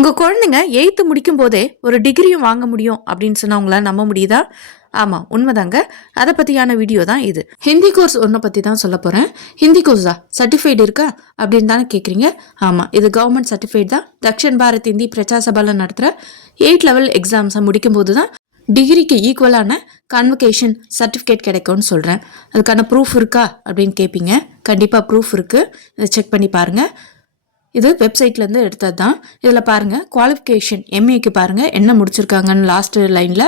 உங்கள் குழந்தைங்க எயித்து முடிக்கும் போதே ஒரு டிகிரியும் வாங்க முடியும் அப்படின்னு சொன்னா உங்களால் நம்ப முடியுதா? ஆமாம் உண்மைதாங்க. அதை பற்றியான வீடியோ தான் இது. ஹிந்தி கோர்ஸ் ஒன்றை பற்றி தான் சொல்ல போகிறேன் ஹிந்தி கோர்ஸா சர்டிஃபைடு இருக்கா? அப்படின்னு தானே கேட்குறீங்க ஆமாம் இது கவர்மெண்ட் சர்டிஃபைட் தான். தக்ஷன் பாரத் இந்தி பிரச்சார சபாவில் நடத்துகிற எயிட் லெவல் எக்ஸாம்ஸை முடிக்கும்போது தான் டிகிரிக்கு ஈக்குவலான கன்வகேஷன் சர்டிஃபிகேட் கிடைக்கும்னு சொல்கிறேன் அதுக்கான ப்ரூஃப் இருக்கா? அப்படின்னு கேட்பீங்க கண்டிப்பாக ப்ரூஃப் இருக்குது இதை செக் பண்ணி பாருங்கள் இது வெப்சைட்லேருந்து எடுத்தது தான் இதில் பாருங்கள் குவாலிஃபிகேஷன் எம்ஏக்கு பாருங்கள் என்ன முடிச்சிருக்காங்கன்னு லாஸ்ட் லைனில்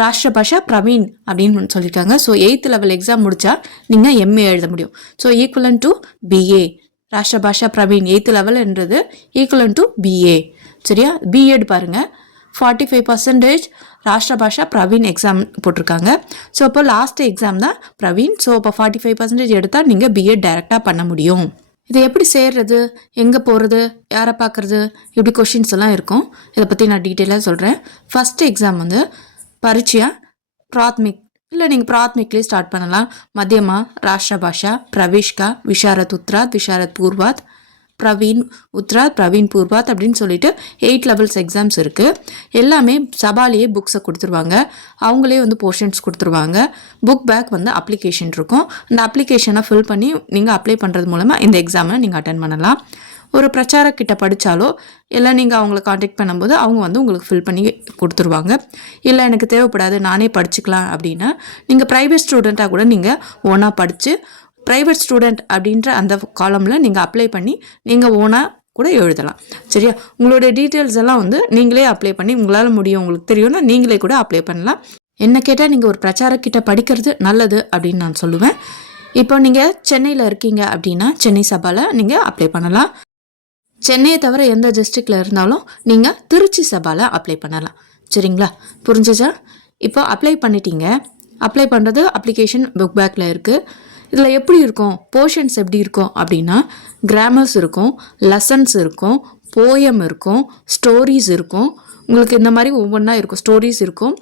ராஷ்டிர பாஷா பிரவீன் அப்படின்னு சொல்லியிருக்காங்க ஸோ எயித்து லெவல் எக்ஸாம் முடித்தா நீங்கள் எம்ஏ எழுத முடியும். So equivalent to BA Rashtra Bhasha Praveen eighth லெவல்ன்றது equivalent to BA சரியா? பிஎட் பாருங்கள் forty five percentage Rashtra Bhasha Praveen exam போட்டிருக்காங்க. ஸோ அப்போ லாஸ்ட் எக்ஸாம் தான் பிரவீன். ஸோ அப்போ ஃபார்ட்டி ஃபைவ் பர்சன்டேஜ் எடுத்தால் நீங்கள் பிஎட் டைரெக்டாக பண்ண முடியும். இதை எப்படி சேர்றது? எங்கே போகிறது யாரை பார்க்குறது? இப்படி கொஷின்ஸ் எல்லாம் இருக்கும். இதை பற்றி நான் டீட்டெயிலாக சொல்கிறேன் ஃபஸ்ட்டு எக்ஸாம் வந்து பரீட்சையா? பிராத்மிக். இல்லை நீங்கள் பிராத்மிக்லேயே ஸ்டார்ட் பண்ணலாம். மத்தியமா ராஷ்டிர பாஷா பிரவிஷ்கா விஷாரத் உத்ராத் விஷாரத் பூர்வாத் பிரவீன் உத்ரா பிரவீன் பூர்வாத் அப்படின்னு சொல்லிட்டு எயிட் லெவல்ஸ் எக்ஸாம்ஸ் இருக்குது எல்லாமே சபாலேயே புக்ஸை கொடுத்துருவாங்க. அவங்களே வந்து போர்ஷன்ஸ் கொடுத்துருவாங்க. புக் பேக் வந்து அப்ளிகேஷன் இருக்கும். அந்த அப்ளிகேஷனை ஃபில் பண்ணி நீங்கள் அப்ளை பண்ணுறது மூலமாக இந்த எக்ஸாமை நீங்கள் அட்டன் பண்ணலாம். ஒரு பிரச்சாரக்கிட்ட படித்தாலோ இல்லை நீங்கள் அவங்கள காண்டாக்ட் பண்ணும்போது அவங்க வந்து உங்களுக்கு ஃபில் பண்ணி கொடுத்துருவாங்க. இல்லை எனக்கு தேவைப்படாது நானே படிச்சுக்கலாம் அப்படின்னா நீங்கள் ப்ரைவேட் ஸ்டூடெண்ட்டாக கூட நீங்கள் ஓனாக படித்து ப்ரைவேட் ஸ்டூடெண்ட் அப்படின்ற அந்த காலமில் நீங்கள் அப்ளை பண்ணி நீங்கள் ஓனாக கூட எழுதலாம். சரியா? உங்களுடைய டீட்டெயில்ஸ் எல்லாம் வந்து நீங்களே அப்ளை பண்ணி உங்களால் முடியும் உங்களுக்கு தெரியும்னா நீங்களே கூட அப்ளை பண்ணலாம். என்ன கேட்டால் நீங்கள் ஒரு பிரச்சாரக்கிட்ட படிக்கிறது நல்லது அப்படின்னு நான் சொல்லுவேன். இப்போ நீங்கள் சென்னையில் இருக்கீங்க அப்படின்னா சென்னை சபாவில் நீங்கள் அப்ளை பண்ணலாம். சென்னையை தவிர எந்த டிஸ்ட்ரிக்டில் இருந்தாலும் நீங்கள் திருச்சி சபாவில் அப்ளை பண்ணலாம். சரிங்களா? புரிஞ்சுச்சா? இப்போ அப்ளை பண்ணிட்டீங்க. அப்ளை பண்ணுறது அப்ளிகேஷன் புக் பேக்கில் இருக்குது இதில் எப்படி இருக்கும்? போர்ஷன்ஸ் எப்படி இருக்கும்? அப்படின்னா கிராமர்ஸ் இருக்கும் லெசன்ஸ் இருக்கும் போயம் இருக்கும் ஸ்டோரிஸ் இருக்கும். உங்களுக்கு இந்த மாதிரி ஒவ்வொன்றா இருக்கும். ஸ்டோரிஸ் இருக்கும்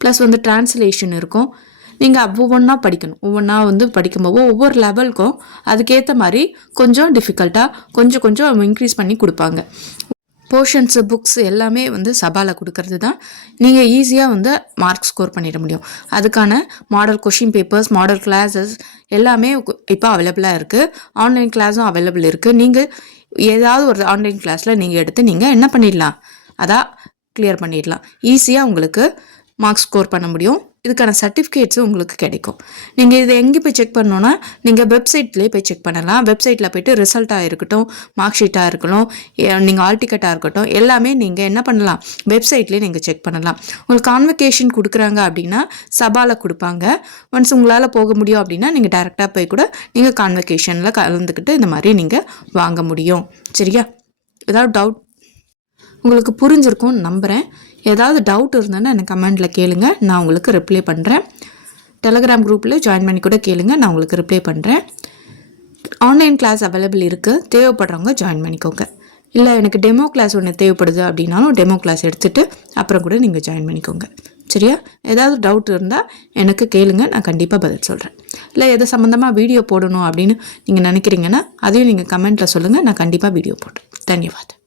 ப்ளஸ் வந்து டிரான்ஸ்லேஷன் இருக்கும். நீங்கள் ஒவ்வொன்றா படிக்கணும். ஒவ்வொன்றா வந்து படிக்கும்போது ஒவ்வொரு லெவலுக்கும் அதுக்கேற்ற மாதிரி கொஞ்சம் டிஃபிகல்ட்டாக கொஞ்சம் கொஞ்சம் இன்க்ரீஸ் பண்ணி கொடுப்பாங்க. போர்ஷன்ஸு புக்ஸ் எல்லாமே வந்து சபாவில் கொடுக்கறது தான் நீங்கள் ஈஸியாக வந்து மார்க் ஸ்கோர் பண்ணிட முடியும். அதுக்கான model question papers model classes எல்லாமே இப்போ அவைலபிளாக இருக்குது ஆன்லைன் கிளாஸும் அவைலபிள் இருக்குது நீங்கள் ஏதாவது ஒரு ஆன்லைன் கிளாஸில் நீங்கள் எடுத்து நீங்கள் என்ன பண்ணிடலாம்? அதான் கிளியர் பண்ணிடலாம். ஈஸியாக உங்களுக்கு மார்க் ஸ்கோர் பண்ண முடியும். இதுக்கான சர்டிஃபிகேட்ஸும் உங்களுக்கு கிடைக்கும். நீங்கள் இதை எங்கே போய் செக் பண்ணணுன்னா நீங்கள் வெப்சைட்லேயே போய் செக் பண்ணலாம். வெப்சைட்டில் போய்ட்டு ரிசல்ட்டாக இருக்கட்டும் மார்க் ஷீட்டாக இருக்கட்டும் நீங்கள் ஆல் டிக்கெட்டாக இருக்கட்டும் எல்லாமே நீங்கள் என்ன பண்ணலாம்? வெப்சைட்லேயே நீங்கள் செக் பண்ணலாம். உங்களுக்கு கான்வெகேஷன் கொடுக்குறாங்க அப்படின்னா சபாவில் கொடுப்பாங்க. ஒன்ஸ் உங்களால் போக முடியும் அப்படின்னா நீங்கள் டேரெக்டாக போய் கூட நீங்கள் கான்வெகேஷனில் கலந்துக்கிட்டு இந்த மாதிரி நீங்கள் வாங்க முடியும். சரியா? ஏதாவது டவுட் உங்களுக்கு புரிஞ்சிருக்கும்னு நம்புகிறேன் ஏதாவது டவுட் இருந்ததுன்னா எனக்கு கமெண்ட்டில் கேளுங்க. நான் உங்களுக்கு ரிப்ளை பண்ணுறேன் டெலகிராம் குரூப்பில் ஜாயின் பண்ணி கூட கேளுங்க. நான் உங்களுக்கு ரிப்ளை பண்ணுறேன் ஆன்லைன் கிளாஸ் அவைலபிள் இருக்குது தேவைப்படுறவங்க ஜாயின் பண்ணிக்கோங்க. இல்லை எனக்கு டெமோ கிளாஸ் ஒன்று தேவைப்படுது அப்படின்னாலும் டெமோ கிளாஸ் எடுத்துகிட்டு அப்புறம் கூட நீங்கள் ஜாயின் பண்ணிக்கோங்க. சரியா? ஏதாவது டவுட் இருந்தால் எனக்கு கேளுங்க. நான் கண்டிப்பாக பதில் சொல்கிறேன் இல்லை எது சம்மந்தமாக வீடியோ போடணும் அப்படின்னு நீங்கள் நினைக்கிறீங்கன்னா அதையும் நீங்கள் கமெண்ட்டில் சொல்லுங்கள் நான் கண்டிப்பாக வீடியோ போடுறேன். தன்யவாதம்